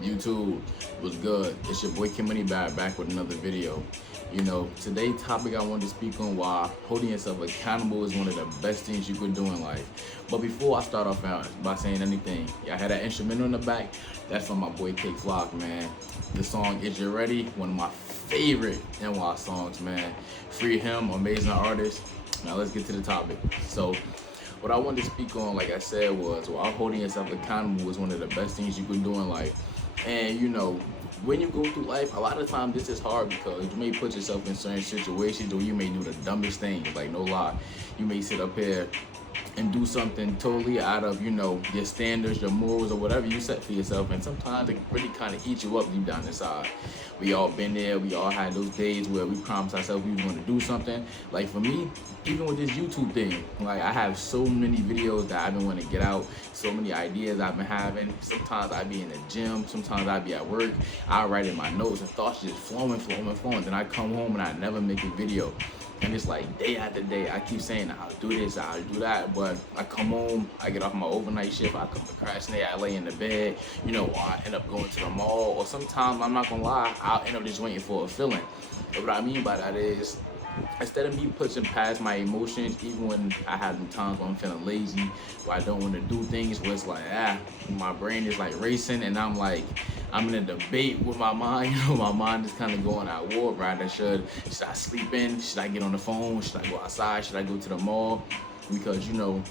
YouTube was good. It's your boy Kim Money back with another video. Today's topic I want to speak on why holding yourself accountable is one of the best things you could do in life. But before I start off by saying anything, I had that instrumental in the back. That's from my boy Cake Flock, man. The song Is You Ready? One of my favorite NY songs, man. Free him, amazing artist. Now let's get to the topic. So what I wanted to speak on, like I said, was while holding yourself accountable is one of the best things you can do in life. And when you go through life, a lot of times this is hard because you may put yourself in certain situations or you may do the dumbest things, like no lie. You may sit up here and do something totally out of, your standards, your morals, or whatever you set for yourself. And sometimes it really kind of eats you up deep down inside. We all been there. We all had those days where we promised ourselves we were going to do something. Like for me, even with this YouTube thing, like I have so many videos that I've been wanting to get out, so many ideas I've been having. Sometimes I be in the gym, sometimes I be at work. I write in my notes and thoughts just flowing. Then I come home and I never make a video. And it's like day after day, I keep saying I'll do this, I'll do that, but I come home, I get off my overnight shift, I come procrastinate, I lay in the bed, or I end up going to the mall, or sometimes, I'm not gonna lie, I'll end up just waiting for a feeling. And what I mean by that is, instead of me pushing past my emotions, even when I have them times when I'm feeling lazy, where I don't want to do things, where it's like, my brain is like racing, and I'm in a debate with my mind. My mind is kind of going at war, right? Should I sleep in? Should I get on the phone? Should I go outside? Should I go to the mall? Because 9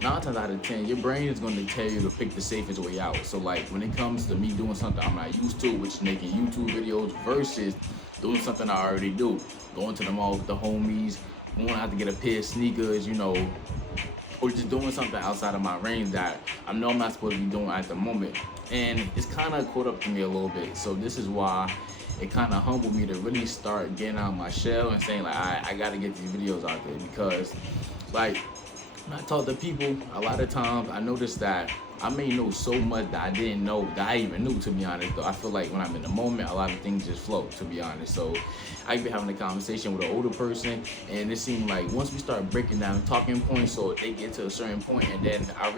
times out of 10, your brain is going to tell you to pick the safest way out. So like when it comes to me doing something I'm not used to, which is making YouTube videos versus doing something I already do, going to the mall with the homies, going out to get a pair of sneakers, or just doing something outside of my range that I know I'm not supposed to be doing at the moment. And it's kind of caught up to me a little bit. So this is why it kind of humbled me to really start getting out of my shell and saying like, I got to get these videos out there, because like when I talk to people, a lot of times I notice that I may know so much that I didn't know that I even knew, to be honest. Though I feel like when I'm in the moment, a lot of things just flow, to be honest. So I could be having a conversation with an older person, and it seemed like once we start breaking down talking points, so they get to a certain point, and then I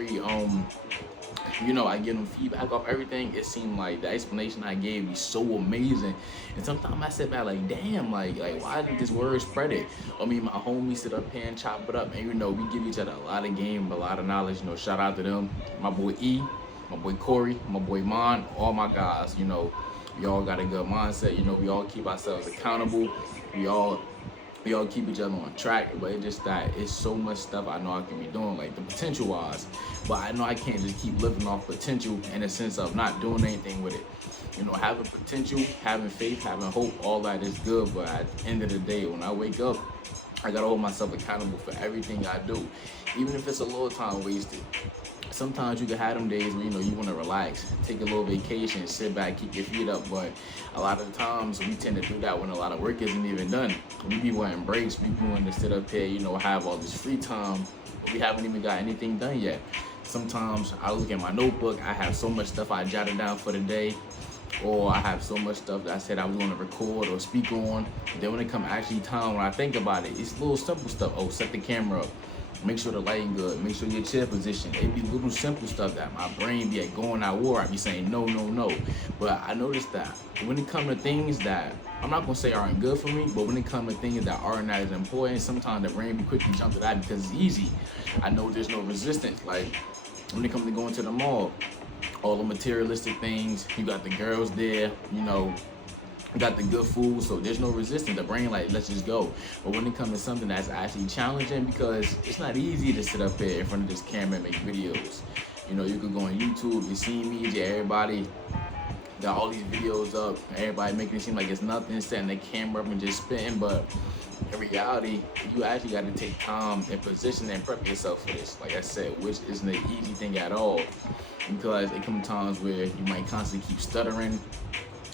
I give them feedback off everything. It seemed like the explanation I gave is so amazing. And sometimes I sit back like, damn, like why didn't this word spread it? I mean, my homies sit up here and chop it up, and we give each other a lot of game, a lot of knowledge. Shout out to them. My boy E, my boy Corey, my boy Mon, all my guys. We all got a good mindset. We all keep ourselves accountable. We all keep each other on track, but it's just that it's so much stuff I know I can be doing, like the potential wise. But I know I can't just keep living off potential in the sense of not doing anything with it. Having potential, having faith, having hope, all that is good. But at the end of the day, when I wake up, I gotta hold myself accountable for everything I do, even if it's a little time wasted. Sometimes you can have them days where you want to relax, take a little vacation, sit back, keep your feet up. But a lot of the times we tend to do that when a lot of work isn't even done. We be wanting breaks, we be wanting to sit up here, have all this free time, but we haven't even got anything done yet. Sometimes I look at my notebook, I have so much stuff I jotted down for the day, or I have so much stuff that I said I was going to record or speak on. Then when it comes actually time, when I think about it, it's little simple stuff. Oh, set the camera up. Make sure the lighting good. Make sure your chair position. It be little simple stuff that my brain be like going at war. I be saying no, no, no. But I noticed that when it comes to things that I'm not gonna say aren't good for me, but when it comes to things that aren't as important, sometimes the brain be quick to jump to that because it's easy. I know there's no resistance. Like when it comes to going to the mall, all the materialistic things, you got the girls there, got the good food, so there's no resistance. The brain like, let's just go. But when it comes to something that's actually challenging, because it's not easy to sit up here in front of this camera and make videos. You could go on YouTube, you see me, everybody got all these videos up, everybody making it seem like it's nothing, setting the camera up and just spitting, but in reality, you actually got to take time and position and prep yourself for this, like I said, which isn't an easy thing at all, because it comes times where you might constantly keep stuttering.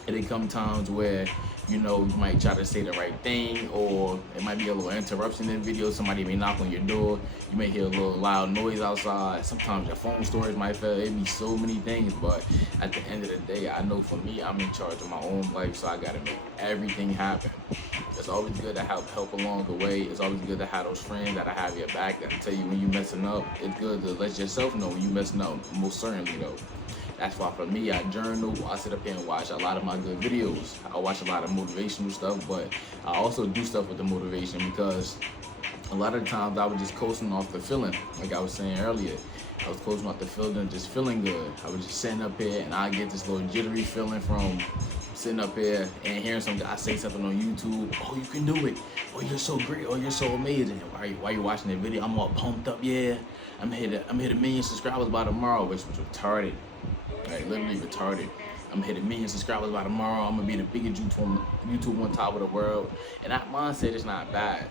It come times where you might try to say the right thing, or it might be a little interruption in the video. Somebody may knock on your door, you may hear a little loud noise outside, sometimes your phone storage might fail. It be so many things, but at the end of the day, I know for me, I'm in charge of my own life, so I gotta make everything happen. It's always good to have help along the way. It's always good to have those friends that have your back, that tell you when you messing up. It's good to let yourself know when you messing up, most certainly though. That's why for me, I journal. I sit up here and watch a lot of my good videos. I watch a lot of motivational stuff, but I also do stuff with the motivation because a lot of the times I was just coasting off the feeling, like I was saying earlier. I was coasting off the feeling, just feeling good. I was just sitting up here and I get this little jittery feeling from sitting up here and hearing some guy say something on YouTube. Oh, you can do it. Oh, you're so great. Oh, you're so amazing. Why you watching that video? I'm all pumped up. Yeah, I'm here to 1,000,000 subscribers by tomorrow, which was retarded. Like literally retarded. I'm gonna hit 1,000,000 subscribers by tomorrow. I'm gonna be the biggest YouTube on top of the world. And that mindset is not bad,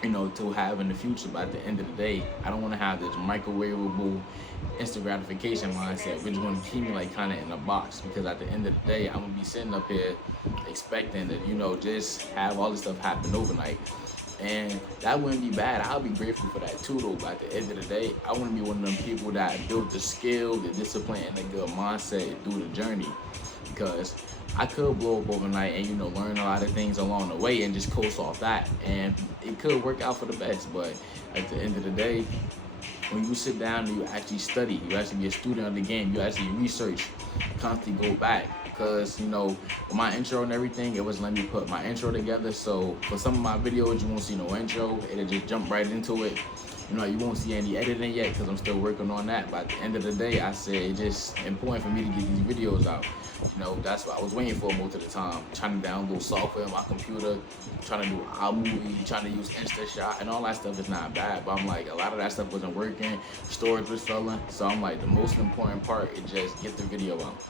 to have in the future. But at the end of the day, I don't want to have this microwavable instant gratification mindset, which is going to keep me like kind of in a box. Because at the end of the day, I'm gonna be sitting up here expecting to, just have all this stuff happen overnight. And that wouldn't be bad. I'll be grateful for that too, though. But at the end of the day, I want to be one of them people that built the skill, the discipline, and the good mindset through the journey. Because I could blow up overnight and, learn a lot of things along the way and just coast off that. And it could work out for the best. But at the end of the day, when you sit down and you actually study, you actually be a student of the game, you actually research, constantly go back. Because, with my intro and everything, it wasn't letting me put my intro together. So for some of my videos, you won't see no intro. It'll just jump right into it. You won't see any editing yet because I'm still working on that. But at the end of the day, I say it's just important for me to get these videos out. That's what I was waiting for most of the time. Trying to download software on my computer, trying to do iMovie, trying to use InstaShot, and all that stuff is not bad. But I'm like, a lot of that stuff wasn't working. Storage was failing. So I'm like, the most important part is just get the video out.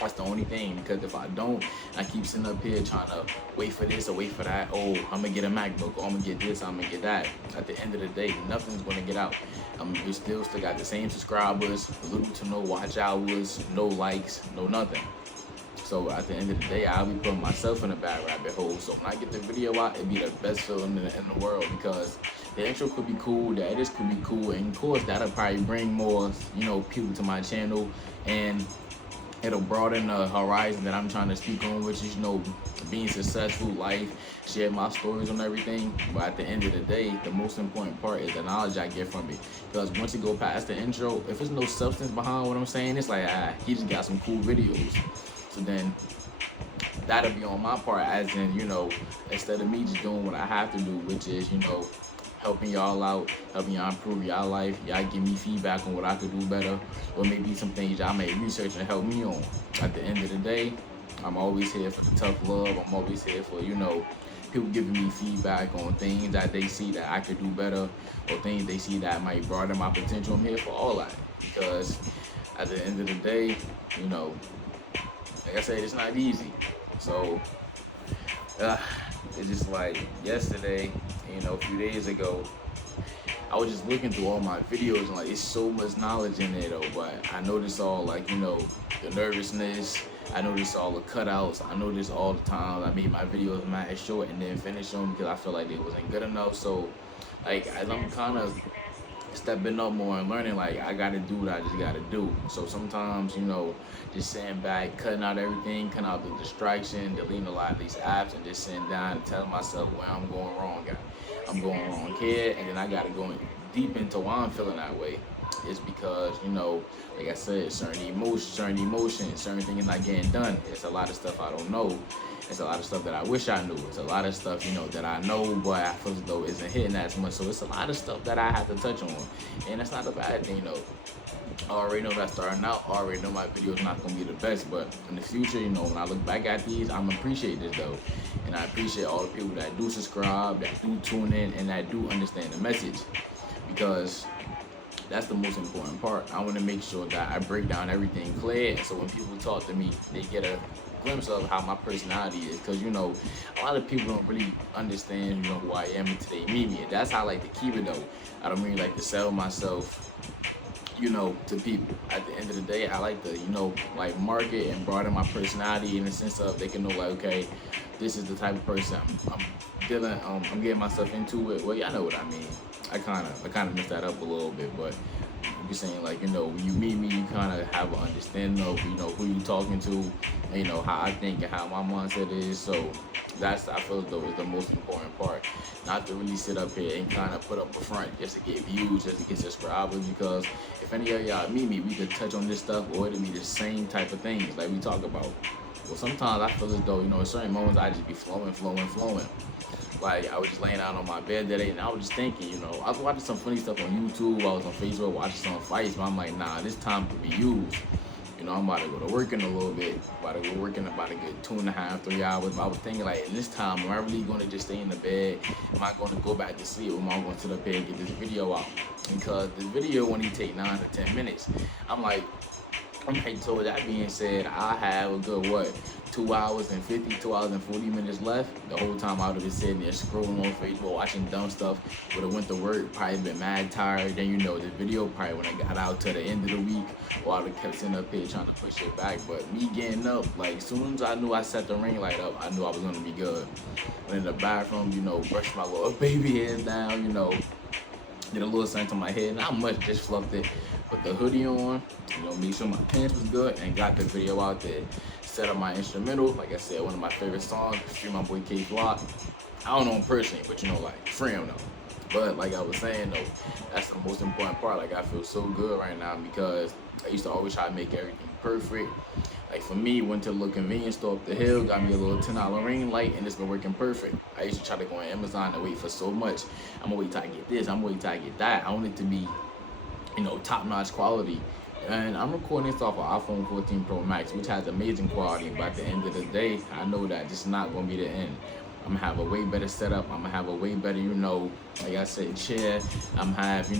That's the only thing, because if I don't, I keep sitting up here trying to wait for this or wait for that. Oh, I'm gonna get a MacBook. Oh, I'm gonna get this. I'm gonna get that. At the end of the day, nothing's gonna get out. We still got the same subscribers, little to no watch hours, no likes, no nothing. So at the end of the day, I'll be putting myself in a bad rabbit hole. So when I get the video out, it'll be the best feeling in the world, because the intro could be cool, the edits could be cool, and of course that'll probably bring more, people to my channel, and it'll broaden the horizon that I'm trying to speak on, which is, being successful, life, share my stories on everything. But at the end of the day, the most important part is the knowledge I get from it. Because once you go past the intro, if there's no substance behind what I'm saying, it's like, he just got some cool videos. So then that'll be on my part, as in, instead of me just doing what I have to do, which is, helping y'all out, helping y'all improve y'all life. Y'all give me feedback on what I could do better, or maybe some things y'all may research and help me on. At the end of the day, I'm always here for the tough love. I'm always here for, people giving me feedback on things that they see that I could do better, or things they see that might broaden my potential. I'm here for all that, because at the end of the day, like I said, it's not easy. So it's just like yesterday, a few days ago, I was just looking through all my videos and like, it's so much knowledge in there though. But I noticed all like, the nervousness. I noticed all the cutouts. I noticed all the times I made my videos mad short and then finish them because I felt like they wasn't good enough. So like, as I'm kind of stepping up more and learning, like, I gotta do what I just gotta do. So sometimes, just sitting back, cutting out everything, cutting out the distraction, deleting a lot of these apps, and just sitting down and telling myself where I'm going wrong at. I'm going wrong here, and then I gotta go deep into why I'm feeling that way. It's because, like I said, certain emotions, certain things not getting done. It's a lot of stuff I don't know. It's a lot of stuff that I wish I knew. It's a lot of stuff, that I know, but I feel as though isn't hitting as much. So it's a lot of stuff that I have to touch on. And that's not a bad thing, I already know that starting out, I already know my video's not going to be the best. But in the future, when I look back at these, I'm going to appreciate this, though. And I appreciate all the people that do subscribe, that do tune in, and that do understand the message. Because that's the most important part. I want to make sure that I break down everything clear, so when people talk to me, they get a glimpse of how my personality is. Because a lot of people don't really understand who I am until they meet me. And that's how I like to keep it though. I don't really like to sell myself to people. At the end of the day, I like to like market and broaden my personality in the sense of they can know like, okay, this is the type of person I'm dealing, I'm getting myself into it. Well, y'all know what I mean. I kind of messed that up a little bit, but you're saying like, when you meet me, you kind of have an understanding of, who you talking to, and how I think and how my mindset is. So That's, I feel as though, is the most important part. Not to really sit up here and kind of put up a front just to get views, just to get subscribers. Because if any of y'all meet me, we could touch on this stuff, or it'll be the same type of things like we talk about. Well, sometimes I feel as though, in certain moments I just be flowing. Like, I was just laying out on my bed that day, and I was just thinking, I was watching some funny stuff on YouTube. I was on Facebook watching some fights, but I'm like, nah, this time could be used. I'm about to go to work in a little bit. About to go work in about a good 2.5, 3 hours. But I was thinking, like, in this time, am I really going to just stay in the bed? Am I going to go back to sleep? Or am I going to sit up here and get this video out? Because this video only take 9 to 10 minutes. I'm like, so with that being said, I have a good, 2 hours and 40 minutes left. The whole time I would have been sitting there scrolling on Facebook, watching dumb stuff. Would have went to work, probably been mad tired. Then, the video probably when I got out to the end of the week, or I would have kept sitting up here trying to push it back. But me getting up, like, as soon as I knew I set the ring light up, I knew I was going to be good. Went in the bathroom, brushed my little baby hairs down, did a little something to my head, not much, just fluffed it, put the hoodie on, made sure my pants was good, and got the video out there. Set up my instrumental, like I said, one of my favorite songs, Stream My Boy K Block. I don't know him personally, but like, free him though. But like I was saying though, that's the most important part. Like, I feel so good right now because I used to always try to make everything perfect. Like, for me, went to a little convenience store up the hill, got me a little $10 ring light, and it's been working perfect. I used to try to go on Amazon and wait for so much. I'm gonna wait till I get this, I'm gonna wait till I get that. I want it to be, top-notch quality. And I'm recording this off of iPhone 14 Pro Max, which has amazing quality. But at the end of the day, I know that this is not gonna be the end. I'm gonna have a way better setup. I'm gonna have a way better, like I said, chair. I'm gonna have,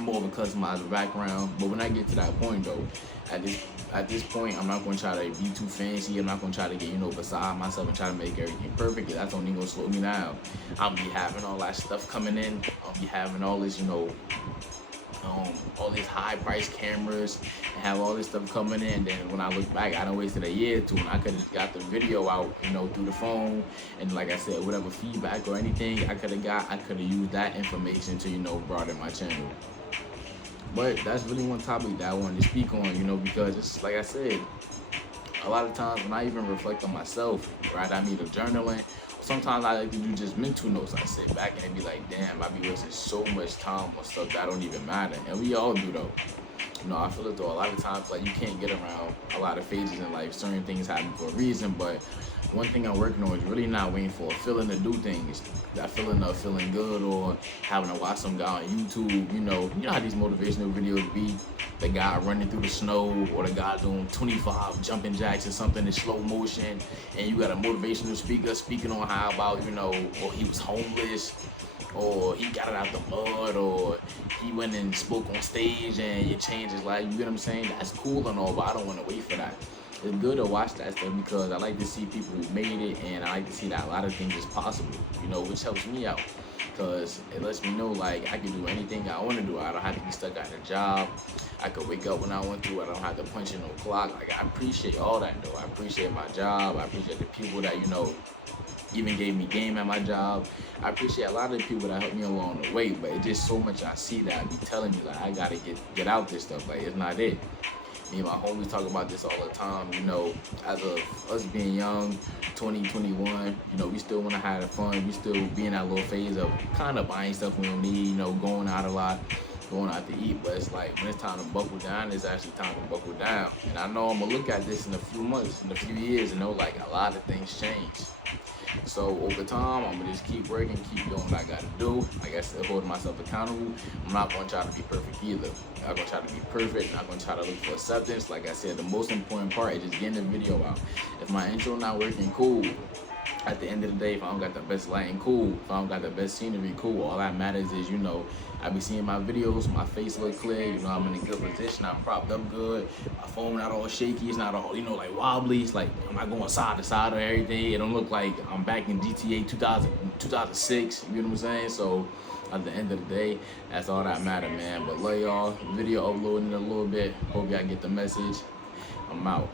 more of a customized background. But when I get to that point though, at this point, I'm not gonna try to be too fancy. I'm not gonna try to get, beside myself and try to make everything perfect. That's only gonna slow me down. I'll be having all that stuff coming in. I'll be having all this, all these high-priced cameras and have all this stuff coming in. Then when I look back, I done wasted a year or two, and I could have just got the video out, through the phone. And like I said, whatever feedback or anything I could have used that information to, broaden my channel. But that's really one topic that I wanted to speak on, because it's like I said, a lot of times when I even reflect on myself, right, I need a journaling. Sometimes I like to do just mental notes. I sit back and be like, damn, I be wasting so much time on stuff that don't even matter. And we all do though. I feel as though a lot of times, like, you can't get around a lot of phases in life. Certain things happen for a reason, but one thing I'm working on is really not waiting for a feeling to do things. That feeling of feeling good, or having to watch some guy on YouTube, you know how these motivational videos be, the guy running through the snow, or the guy doing 25 jumping jacks or something in slow motion, and you got a motivational speaker speaking on how about, or he was homeless, or he got it out the mud, or he went and spoke on stage and it changed his life. You get what I'm saying? That's cool and all, but I don't want to wait for that. It's good to watch that stuff because I like to see people who made it, and I like to see that a lot of things is possible, which helps me out because it lets me know, like, I can do anything I want to do. I don't have to be stuck at a job. I could wake up when I want to. I don't have to punch in no clock. Like, I appreciate all that though. I appreciate my job. I appreciate the people that, even gave me game at my job. I appreciate a lot of the people that helped me along the way, but it's just so much I see that I be telling me, like, I gotta get out this stuff. Like, it's not it. Me and my homies talk about this all the time, as of us being young, 2021, we still want to have fun. We still be in that little phase of kind of buying stuff we don't need, going out a lot, going out to eat. But it's like, when it's time to buckle down, it's actually time to buckle down. And I know I'm going to look at this in a few months, in a few years, and know, like, a lot of things change. So over time, I'm gonna just keep working, keep doing what I gotta do. Like I said, holding myself accountable. I'm not gonna try to be perfect either. I'm not gonna try to be perfect. I'm not gonna try to look for acceptance. Like I said, the most important part is just getting the video out. If my intro not working, cool. At the end of the day, if I don't got the best lighting, cool. If I don't got the best scenery, cool. All that matters is, I be seeing my videos, my face look clear, I'm in a good position, I'm propped up good, my phone not all shaky, it's not all, like wobbly, it's like I'm not going side to side or everything. It don't look like I'm back in GTA 2006, you know what I'm saying? So at the end of the day, that's all that matter, man. But love y'all, video uploading in a little bit, hope y'all get the message. I'm out.